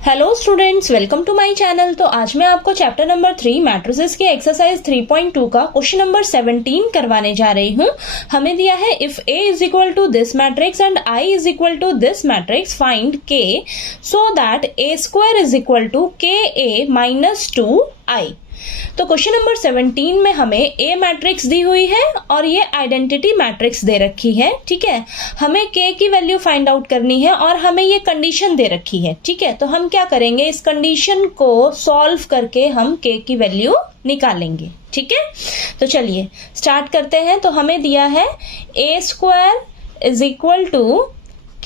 Hello students, welcome to my channel. तो आज मैं आपको चैप्टर नंबर 3 मैट्रिसेस के एक्सरसाइज 3.2 का क्वेश्चन नंबर 17 करवाने जा रही हूँ। हमें दिया है if A is equal to this matrix and I is equal to this matrix find K so that A square is equal to KA minus 2I। तो क्वेश्चन नंबर 17 में हमें A मैट्रिक्स दी हुई है और ये आइडेंटिटी मैट्रिक्स दे रखी है। ठीक है, हमें K की वैल्यू फाइंड आउट करनी है और हमें ये कंडीशन दे रखी है। ठीक है, तो हम क्या करेंगे, इस कंडीशन को सॉल्व करके हम K की वैल्यू निकालेंगे। ठीक है, तो चलिए स्टार्ट करते हैं। तो हमें दिया है A square is equal to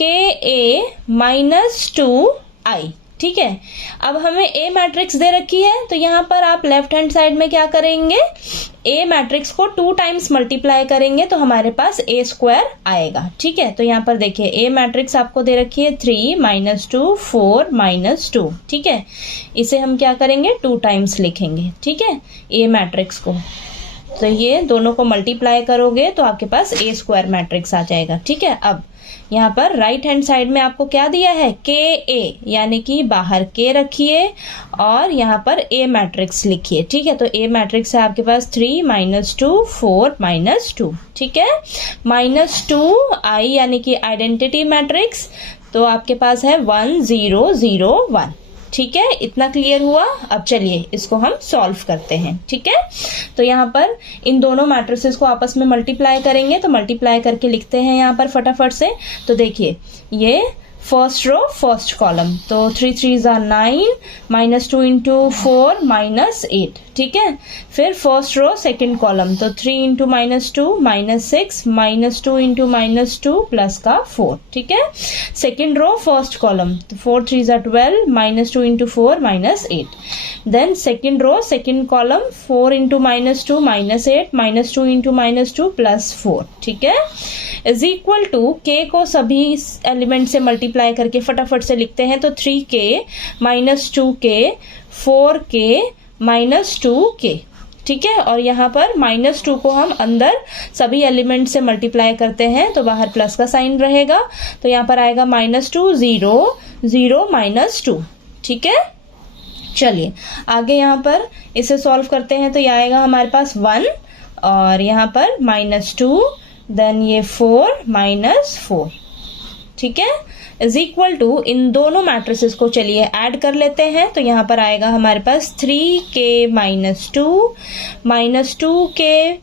KA minus 2I। ठीक है, अब हमें A मैट्रिक्स दे रखी है, तो यहाँ पर आप लेफ्ट हैंड साइड में क्या करेंगे, A मैट्रिक्स को 2 टाइम्स मल्टीप्लाई करेंगे तो हमारे पास A स्क्वायर आएगा। ठीक है, तो यहाँ पर देखिए A मैट्रिक्स आपको दे रखी है 3 माइनस 2 4 माइनस 2। ठीक है, इसे हम क्या करेंगे 2 टाइम्स लिखेंगे। ठीक है, A मैट्रिक्स को, तो ये दोनों को मल्टीप्लाई करोगे तो आपके पास A स्क्वायर मैट्रिक्स आ जाएगा। ठीक है, अब यहाँ पर राइट हैंड साइड में आपको क्या दिया है, KA, यानी कि बाहर K रखिए और यहाँ पर A मैट्रिक्स लिखिए। ठीक है, तो A मैट्रिक्स है आपके पास 3 माइनस 2 4 माइनस 2। ठीक है, माइनस 2I यानी कि आइडेंटिटी मैट्रिक्स, तो आपके पास है 1 0 0 1। ठीक है, इतना क्लियर हुआ। अब चलिए इसको हम सॉल्व करते हैं। ठीक है, तो यहाँ पर इन दोनों मैट्रिसेस को आपस में मल्टीप्लाई करेंगे, तो मल्टीप्लाई करके लिखते हैं यहाँ पर फटाफट से। तो देखिए ये फर्स्ट रो फर्स्ट कॉलम, तो 3 3 9 माइनस 2 इंटू 4 माइनस 8। ठीक है, फिर फर्स्ट रो सेकेंड कॉलम, तो 3 into minus 2 minus 6 minus 2 into minus 2 plus का 4। ठीक है, सेकेंड रो फर्स्ट कॉलम, तो 4 3 12 minus 2 into 4 minus 8। Then second row second column 4 into minus 2 minus 8 minus 2 into minus 2 plus 4। ठीक है, इज इक्वल टू K को सभी element से multiply करके फटाफट से लिखते हैं, तो 3K minus 2K 4K minus 2K। ठीक है, और यहाँ पर माइनस 2 को हम अंदर सभी एलिमेंट से मल्टीप्लाई करते हैं तो बाहर प्लस का साइन रहेगा, तो यहाँ पर आएगा माइनस 2 0 0 माइनस 2। ठीक है, चलिए आगे यहाँ पर इसे सॉल्व करते हैं, तो ये आएगा हमारे पास 1 और यहाँ पर माइनस 2, देन ये 4 माइनस 4। ठीक है, इज इक्वल टू इन दोनों मैट्रिसेस को चलिए ऐड कर लेते हैं, तो यहाँ पर आएगा हमारे पास 3K माइनस 2K।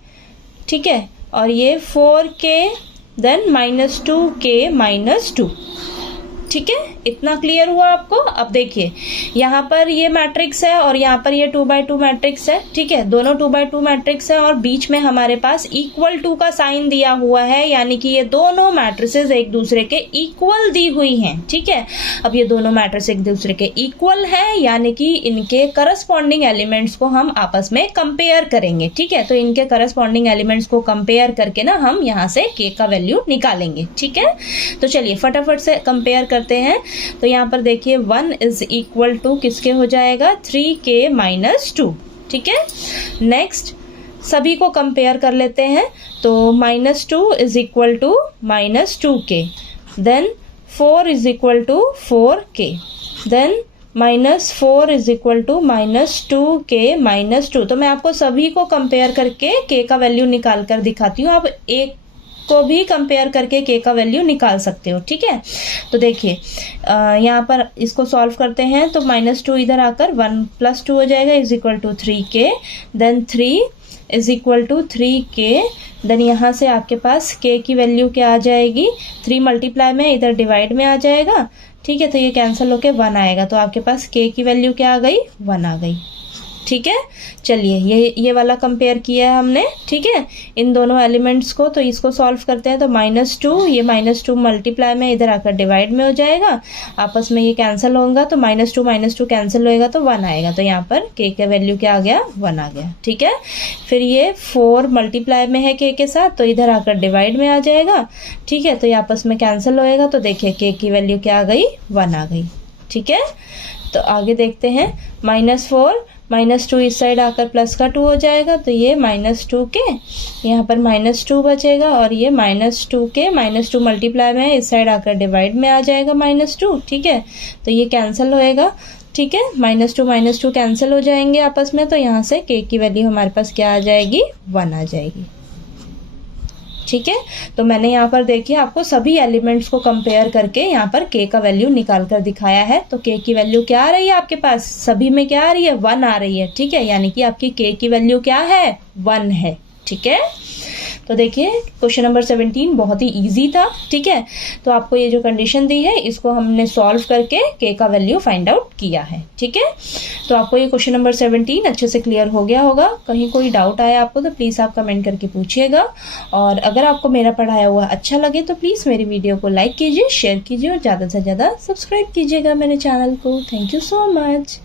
ठीक है, और ये 4K then minus 2K minus 2। ठीक है, इतना क्लियर हुआ आपको। अब देखिए यहाँ पर ये मैट्रिक्स है और यहाँ पर ये 2/2 मैट्रिक्स है। ठीक है, दोनों 2/2 मैट्रिक्स है और बीच में हमारे पास इक्वल टू का साइन दिया हुआ है, यानी कि ये दोनों मैट्रिसेस एक दूसरे के इक्वल दी हुई हैं। ठीक है, अब ये दोनों मैट्रिक्स एक दूसरे के इक्वल है, यानी कि इनके करस्पॉन्डिंग एलिमेंट्स को हम आपस में कंपेयर करेंगे। ठीक है, तो इनके करस्पॉन्डिंग एलिमेंट्स को कंपेयर करके ना हम यहाँ से K का वैल्यू निकालेंगे। ठीक है, तो चलिए फटाफट से कंपेयर करते हैं। तो यहाँ पर देखिए 1 इज इक्वल टू किसके हो जाएगा, 3K माइनस 2। ठीक है, नेक्स्ट सभी को कंपेयर कर लेते हैं, तो minus 2 is equal to minus 2K, then 4 is equal to 4K, then minus 4 is equal to minus 2K minus 2। तो मैं आपको सभी को कंपेयर करके K का वैल्यू निकाल कर दिखाती हूँ, आप एक को भी कंपेयर करके K का वैल्यू निकाल सकते हो। ठीक है, तो देखिए यहाँ पर इसको सॉल्व करते हैं, तो माइनस 2 इधर आकर 1 प्लस 2 हो जाएगा is equal to 3K, then 3 is equal to 3K, देन यहाँ से आपके पास K की वैल्यू क्या आ जाएगी, 3 मल्टीप्लाई में इधर डिवाइड में आ जाएगा। ठीक है, तो ये कैंसिल होके 1 आएगा, तो आपके पास K की वैल्यू क्या आ गई, 1 आ गई। ठीक है, चलिए ये वाला कंपेयर किया है हमने। ठीक है, इन दोनों एलिमेंट्स को, तो इसको सॉल्व करते हैं, तो माइनस 2, ये माइनस 2 मल्टीप्लाई में इधर आकर डिवाइड में हो जाएगा, आपस में ये कैंसिल होगा, तो माइनस 2 कैंसिल होएगा तो 1 आएगा, तो यहाँ पर K का वैल्यू क्या आ गया, 1 आ गया। ठीक है, फिर ये 4 मल्टीप्लाई में है K के साथ, तो इधर आकर डिवाइड में आ जाएगा। ठीक है, तो ये आपस में कैंसिल होएगा, तो देखिए K की वैल्यू क्या आ गई, 1 आ गई। ठीक है, तो आगे देखते हैं, माइनस 4 -2 इस साइड आकर प्लस का 2 हो जाएगा, तो ये -2 के यहाँ पर -2 बचेगा और ये -2 के -2 मल्टीप्लाई में इस साइड आकर डिवाइड में आ जाएगा -2, ठीक है। तो ये कैंसिल होएगा, ठीक है, -2 कैंसिल हो जाएंगे आपस में, तो यहाँ से k की वैल्यू हमारे पास क्या आ जाएगी, 1 आ जाएगी, ठीक है। तो मैंने यहाँ पर देखिए आपको सभी एलिमेंट्स को कंपेयर करके यहाँ पर k का वैल्यू निकाल कर दिखाया है। तो k की वैल्यू क्या आ रही है आपके पास, सभी में क्या आ रही है, 1 आ रही है, ठीक है, यानी कि आपकी k की वैल्यू क्या है, 1 है, ठीक है। तो देखिए क्वेश्चन नंबर 17 बहुत ही इजी था, ठीक है। तो आपको ये जो कंडीशन दी है इसको हमने सॉल्व करके k का वैल्यू फाइंड आउट किया है, ठीक है। तो आपको ये क्वेश्चन नंबर 17 अच्छे से क्लियर हो गया होगा। कहीं कोई डाउट आया आपको तो प्लीज़ आप कमेंट करके पूछिएगा, और अगर आपको मेरा पढ़ाया हुआ अच्छा लगे तो प्लीज़ मेरी वीडियो को लाइक कीजिए, शेयर कीजिए और ज़्यादा से ज़्यादा सब्सक्राइब कीजिएगा मेरे चैनल को। Thank you so much.